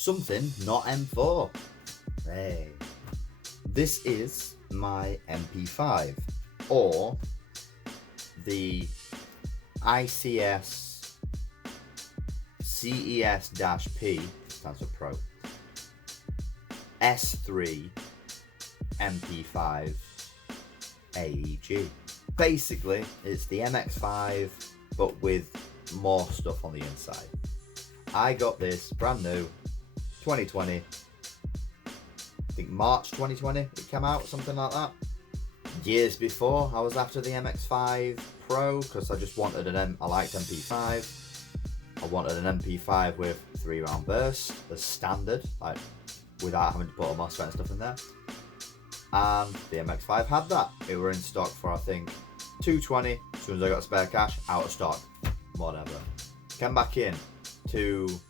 something not M4. Hey. This is my MP5, or the ICS CES-P, stands for Pro, S3 MP5 AEG. Basically, it's the MX5, but with more stuff on the inside. I got this brand new, 2020, I think March 2020 it came out, something like that. Years before, I was after the MX5 Pro, because I just wanted I liked MP5. I wanted an MP5 with 3-round burst, as standard, like without having to put a MOSFET and stuff in there. And the MX5 had that. It were in stock for, I think, $220. As soon as I got spare cash, out of stock. Whatever. Came back in $240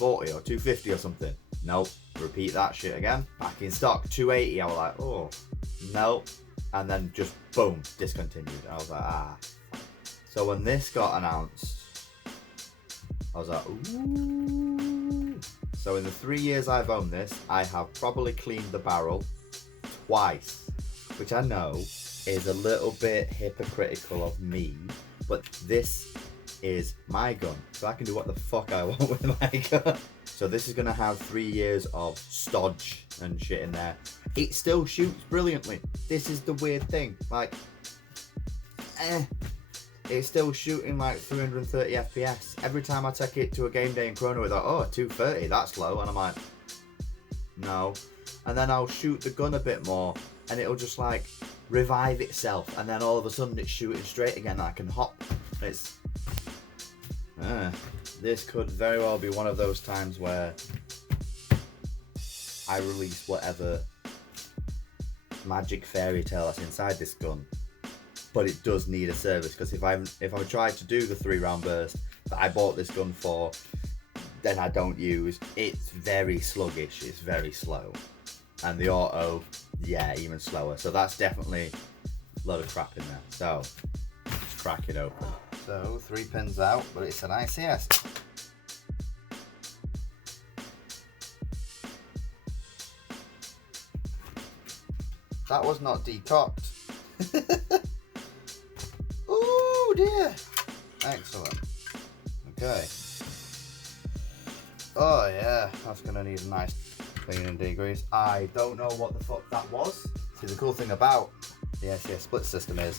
or $250 or something. Nope. Repeat that shit again. Back in stock, $280. I was like, oh, nope. And then just boom, discontinued. I was like, ah. So when this got announced, I was like, ooh. So in the 3 years I've owned this, I have probably cleaned the barrel twice, which I know is a little bit hypocritical of me, but this is my gun, so I can do what the fuck I want with my gun. So this is gonna have 3 years of stodge and shit in there. It still shoots brilliantly. This is the weird thing, like, it's still shooting like 330 FPS. Every time I take it to a game day in Chrono, it's like, oh, 230, that's low, and I'm like, no. And then I'll shoot the gun a bit more, and it'll just like revive itself, and then all of a sudden it's shooting straight again. I can hop. It's this could very well be one of those times where I release whatever magic fairy tale that's inside this gun, but it does need a service, because if I try to do the 3-round burst that I bought this gun for, then I don't use, it's very sluggish, it's very slow. And the auto, yeah, even slower. So that's definitely a load of crap in there. So let's crack it open. So 3 pins out, but it's an ICS. That was not decocked. Oh dear. Excellent. Okay. Oh yeah, that's gonna need a nice clean and degrease. I don't know what the fuck that was. See, the cool thing about the ACS split system is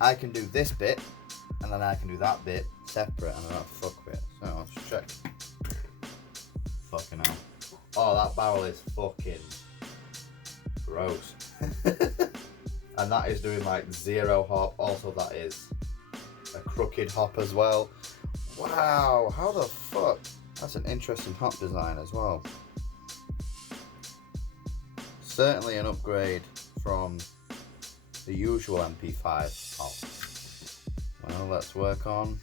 I can do this bit and then I can do that bit separate, and I don't fuck with it. So let's check. Fucking hell. Oh, that barrel is fucking gross. And that is doing like 0 hop. Also, that is a crooked hop as well. Wow, how the fuck? That's an interesting hop design as well. Certainly an upgrade from the usual MP5 hop. Well, let's work on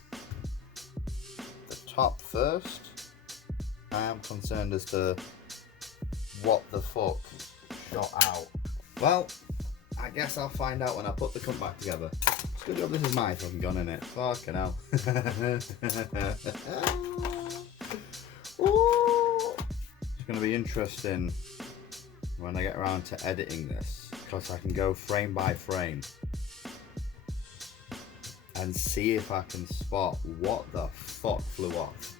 the top first. I am concerned as to what the fuck shot out. Well, I guess I'll find out when I put the cup back together. It's good job this is my fucking gun, innit? Fucking hell. It's going to be interesting when I get around to editing this, because I can go frame by frame and see if I can spot what the fuck flew off.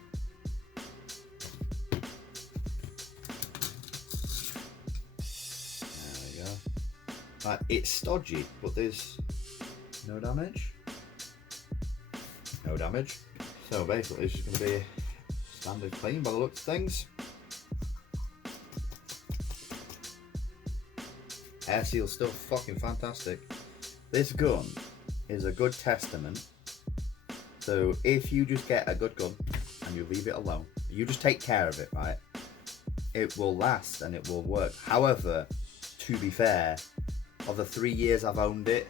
There we go. Like, it's stodgy, but there's no damage. No damage. So basically it's just going to be standard clean by the looks of things. Air seal's still fucking fantastic. This gun is a good testament. So if you just get a good gun and you leave it alone, you just take care of it, right? It will last and it will work. However, to be fair, of the 3 years I've owned it,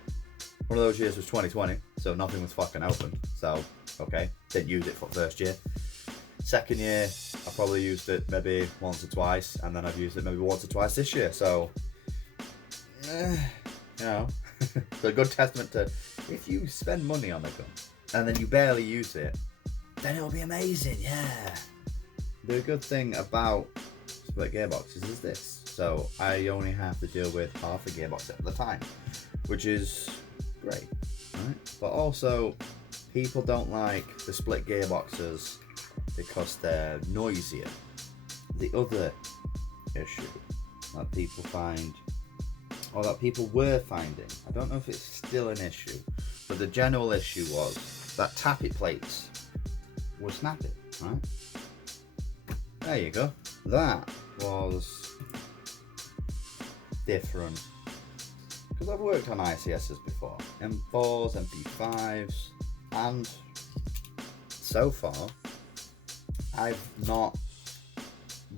one of those years was 2020, so nothing was fucking open. So, okay, didn't use it for the first year. Second year, I probably used it maybe once or twice, and then I've used it maybe once or twice this year. So, you know, it's a good testament to, if you spend money on a gun and then you barely use it, then it'll be amazing, yeah. The good thing about split gearboxes is this. So I only have to deal with half a gearbox at the time, which is great, right? But also, people don't like the split gearboxes because they're noisier. The other issue that people find, or that people were finding, I don't know if it's still an issue, but the general issue was that tappet plates were snapping, right? There you go. That was different. Because I've worked on ICSs before. M4s, MP5s, and so far, I've not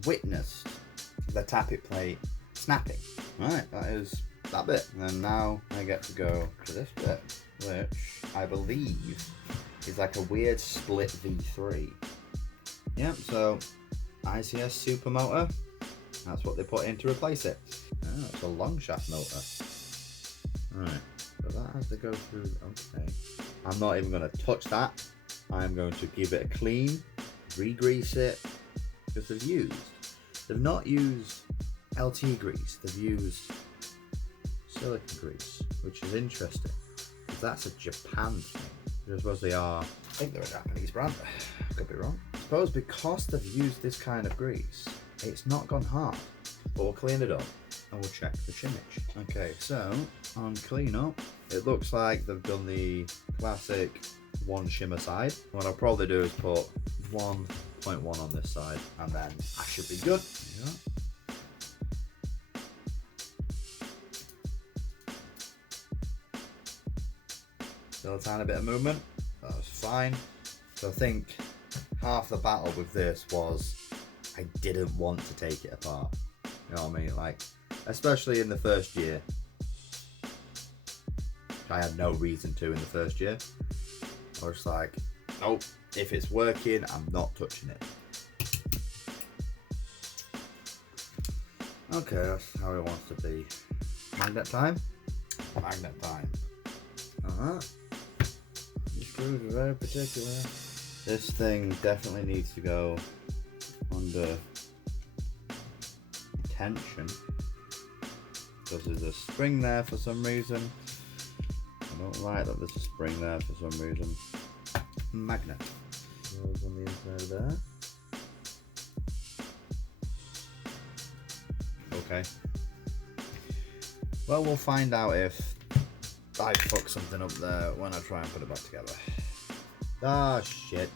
witnessed the tappet plate snapping. Right, that is that bit. And now I get to go to this bit, which I believe is like a weird split V3. Yep, so ICS super motor, that's what they put in to replace it. Oh, it's a long shaft motor. Right, so that has to go through, okay. I'm not even going to touch that. I'm going to give it a clean, re-grease it, because they've not used LT grease, they've used silicone grease, which is interesting, because that's a Japan thing. I suppose they are, I think they're a Japanese brand, could be wrong. I suppose because they've used this kind of grease, it's not gone hard, but we'll clean it up and we'll check the shimmage. Okay, so on clean up, it looks like they've done the classic one shimmer side. What I'll probably do is put 1.1 on this side, and then I should be good. There you go. Still a tiny bit of movement, that was fine. So I think half the battle with this was I didn't want to take it apart. You know what I mean? Like, especially in the first year. I had no reason to in the first year. I was like, nope, if it's working, I'm not touching it. Okay, that's how it wants to be. Magnet time? Magnet time. These screws are very particular. This thing definitely needs to go under tension, because there's a spring there for some reason. I don't like that there's a spring there for some reason. Magnet goes on the inside there. Okay. Well, we'll find out if I fuck something up there when I try and put it back together. Ah, shit.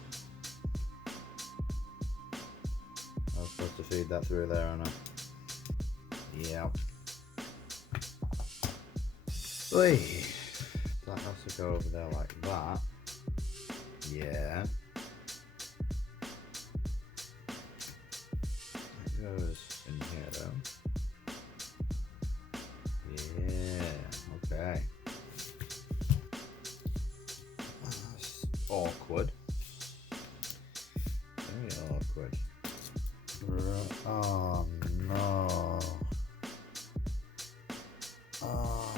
I was supposed to feed that through there, aren't I? Yeah. Oi. That has to go over there like that. Yeah. It goes in here though. Yeah, okay. That's awkward. Very awkward. Oh no. Oh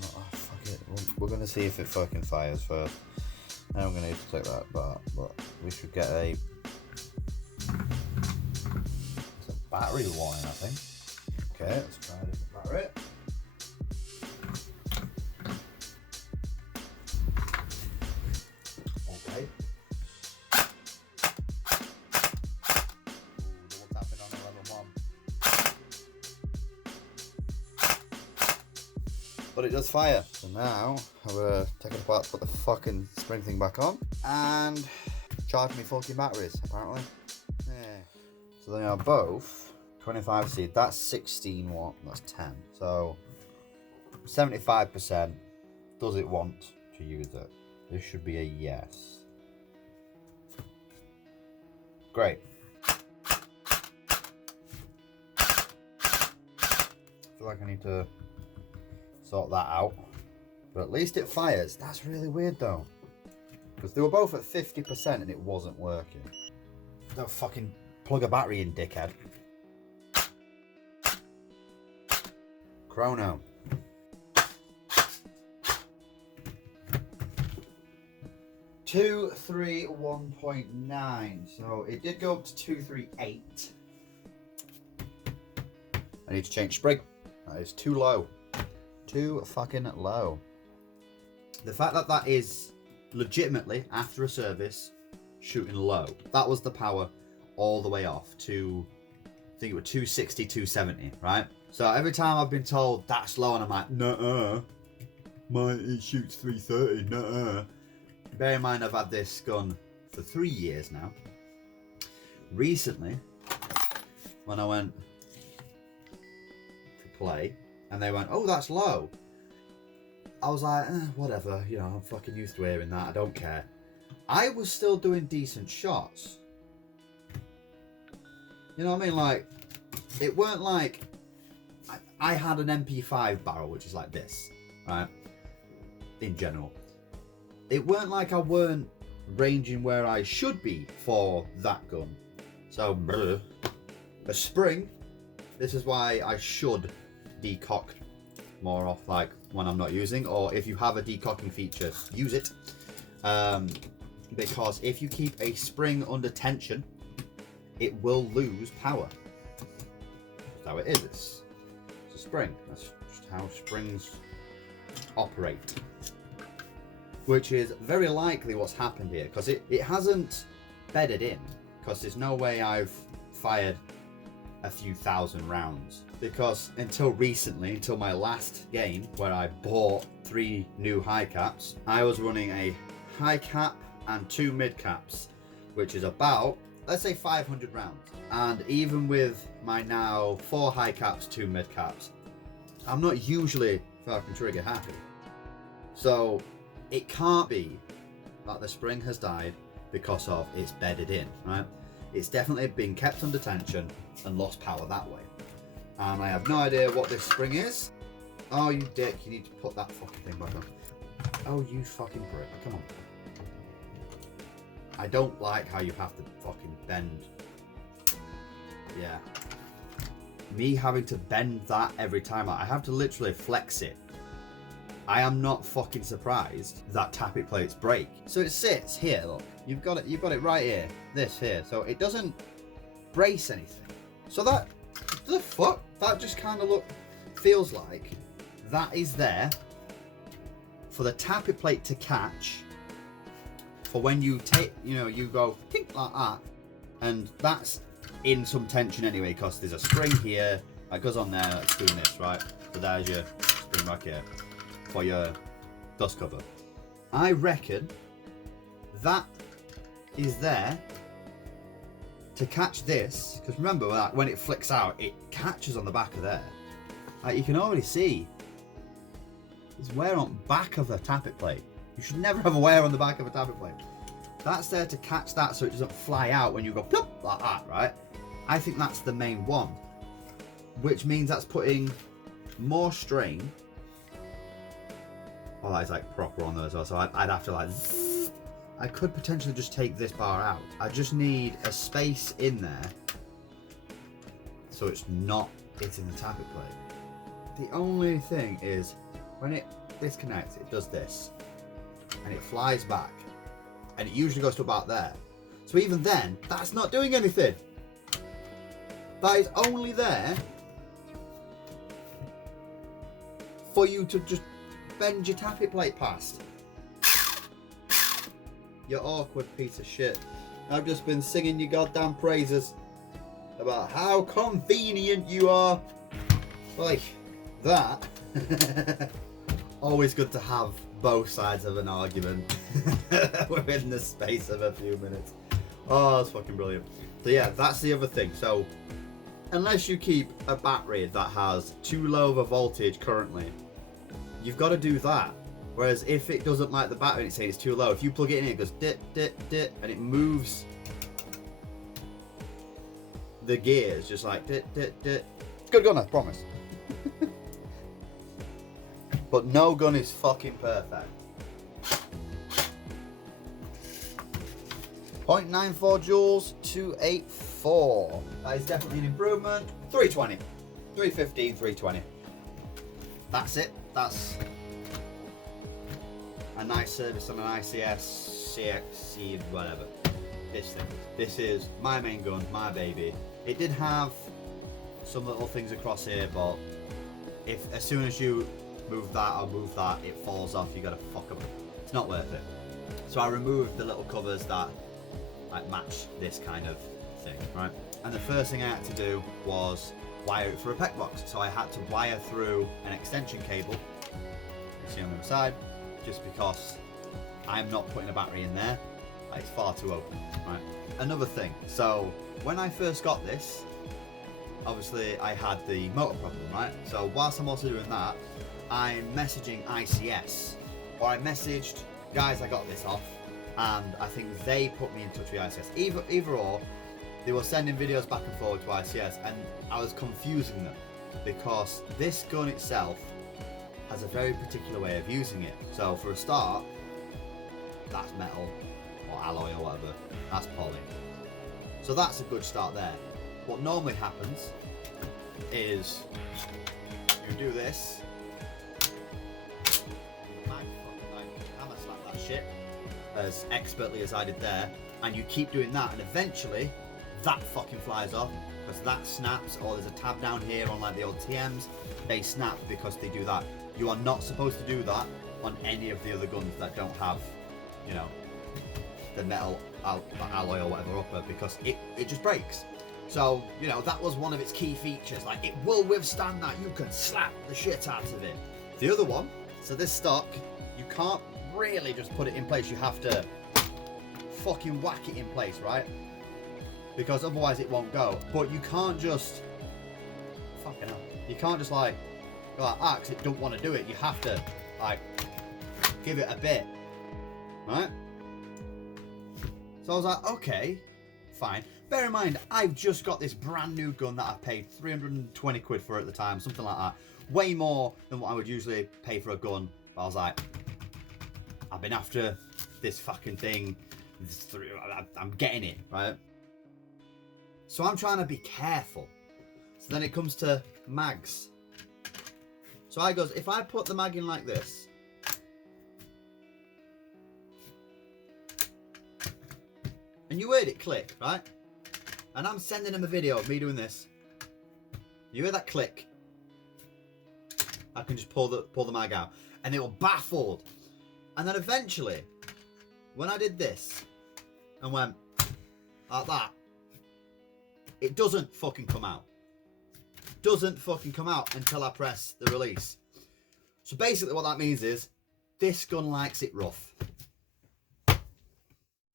no, fuck it. We're gonna see if it fucking fires first. I'm gonna need to take that apart, but we should get a. It's a battery warning, I think. Okay, let's try a different battery. Okay. Double tapping on 11.1. But it does fire. So now I'm gonna take it apart, put the fucking spring thing back on, and charge me fucking batteries, apparently. Yeah. So they are both 25 seed. That's 16 watt, that's 10. So 75%. Does it want to use it? This should be a yes. Great. I feel like I need to sort that out. But at least it fires. That's really weird though. Because they were both at 50% and it wasn't working. Don't fucking plug a battery in, dickhead. Chrono. 231.9. So it did go up to 238. I need to change spring. That is too low. Too fucking low. The fact that that is legitimately, after a service, shooting low. That was the power all the way off to, I think it was 260, 270, right? So every time I've been told that's low and I'm like, nuh-uh, it shoots 330, nuh-uh. Bear in mind I've had this gun for 3 years now. Recently, when I went to play, and they went, oh, that's low. I was like, whatever, you know, I'm fucking used to hearing that, I don't care. I was still doing decent shots. You know what I mean? Like, it weren't like, I had an MP5 barrel, which is like this, right? In general. It weren't like I weren't ranging where I should be for that gun. So, a spring, this is why I should decock more off, like when I'm not using, or if you have a decocking feature, use it. Because if you keep a spring under tension, it will lose power. That's how it is. It's a spring. That's just how springs operate. Which is very likely what's happened here, because it hasn't bedded in, because there's no way I've fired a few thousand rounds. Because until recently, until my last game, where I bought 3 new high caps, I was running a high cap and 2 mid caps, which is about, let's say, 500 rounds. And even with my now 4 high caps, 2 mid caps, I'm not usually fucking trigger happy. So it can't be that the spring has died because of it's bedded in, right? It's definitely been kept under tension and lost power that way. And I have no idea what this spring is. Oh, you dick, you need to put that fucking thing back on. Oh, you fucking prick, come on. I don't like how you have to fucking bend. Yeah. Me having to bend that every time, I have to literally flex it. I am not fucking surprised that tappet plates break. So it sits here, look. You've got it right here. This here. So it doesn't brace anything. So that, the fuck? That just kind of feels like that is there for the tappet plate to catch for when you take, you know, you go pink like that, and that's in some tension anyway, because there's a spring here that goes on there that's doing this, right? So there's your spring back here for your dust cover. I reckon that is there to catch this, because remember that when it flicks out, it catches on the back of there. Like, you can already see there's wear on back of a tappet plate. You should never have a wear on the back of a tappet plate. That's there to catch that so it doesn't fly out when you go plop like that, right? I think that's the main one, which means that's putting more strain. Oh, that's like proper on there as well, so I'd have to like zzz. I could potentially just take this bar out. I just need a space in there so it's not hitting the tappet plate. The only thing is when it disconnects, it does this and it flies back, and it usually goes to about there. So even then, that's not doing anything. That is only there for you to just bend your tappet plate past. You awkward piece of shit. I've just been singing your goddamn praises about how convenient you are. Like that. Always good to have both sides of an argument within the space of a few minutes. Oh, that's fucking brilliant. So yeah, that's the other thing. So unless you keep a battery that has too low of a voltage currently, you've got to do that. Whereas if it doesn't like the battery and it's saying it's too low, if you plug it in, it goes dip, dip, dip, and it moves the gears just like dip, dip, dip. It's a good gun, I promise. But no gun is fucking perfect. 0.94 joules, 284. That is definitely an improvement. 320, 315, 320. That's it. That's a nice service on an ICS, CX, whatever. This thing. This is my main gun, my baby. It did have some little things across here, but if as soon as you move that or move that, it falls off, you gotta fuck up. It's not worth it. So I removed the little covers that like match this kind of thing, right? And the first thing I had to do was wire it for a PEC box. So I had to wire through an extension cable, you see on the other side, just because I'm not putting a battery in there. Like, it's far too open, right? Another thing, so when I first got this, obviously I had the motor problem, right? So whilst I'm also doing that, I'm messaging ICS, or I messaged guys I got this off, and I think they put me in touch with ICS. Either or, they were sending videos back and forward to ICS, and I was confusing them because this gun itself has a very particular way of using it. So for a start, that's metal or alloy or whatever, that's poly. So that's a good start there. What normally happens is you do this, hammer slap that shit as expertly as I did there, and you keep doing that, and eventually that fucking flies off because that snaps, or there's a tab down here on like the old TMs, they snap because they do that. You are not supposed to do that on any of the other guns that don't have, you know, the metal alloy or whatever upper, because it just breaks. So, you know, that was one of its key features. Like, it will withstand that. You can slap the shit out of it. The other one, so this stock, you can't really just put it in place. You have to fucking whack it in place, right? Because otherwise it won't go. But you can't just, fucking hell. You can't just like, go like, ah, because it don't want to do it. You have to, like, give it a bit, right? So I was like, okay, fine. Bear in mind, I've just got this brand new gun that I paid 320 quid for at the time, something like that. Way more than what I would usually pay for a gun. But I was like, I've been after this fucking thing. I'm getting it, right? So I'm trying to be careful. So then it comes to mags. So I goes, if I put the mag in like this, and you heard it click, right? And I'm sending him a video of me doing this. You hear that click? I can just pull the mag out, and they were baffled. And then eventually, when I did this and went like that, it doesn't fucking come out. Doesn't fucking come out until I press the release. So basically what that means is this gun likes it rough.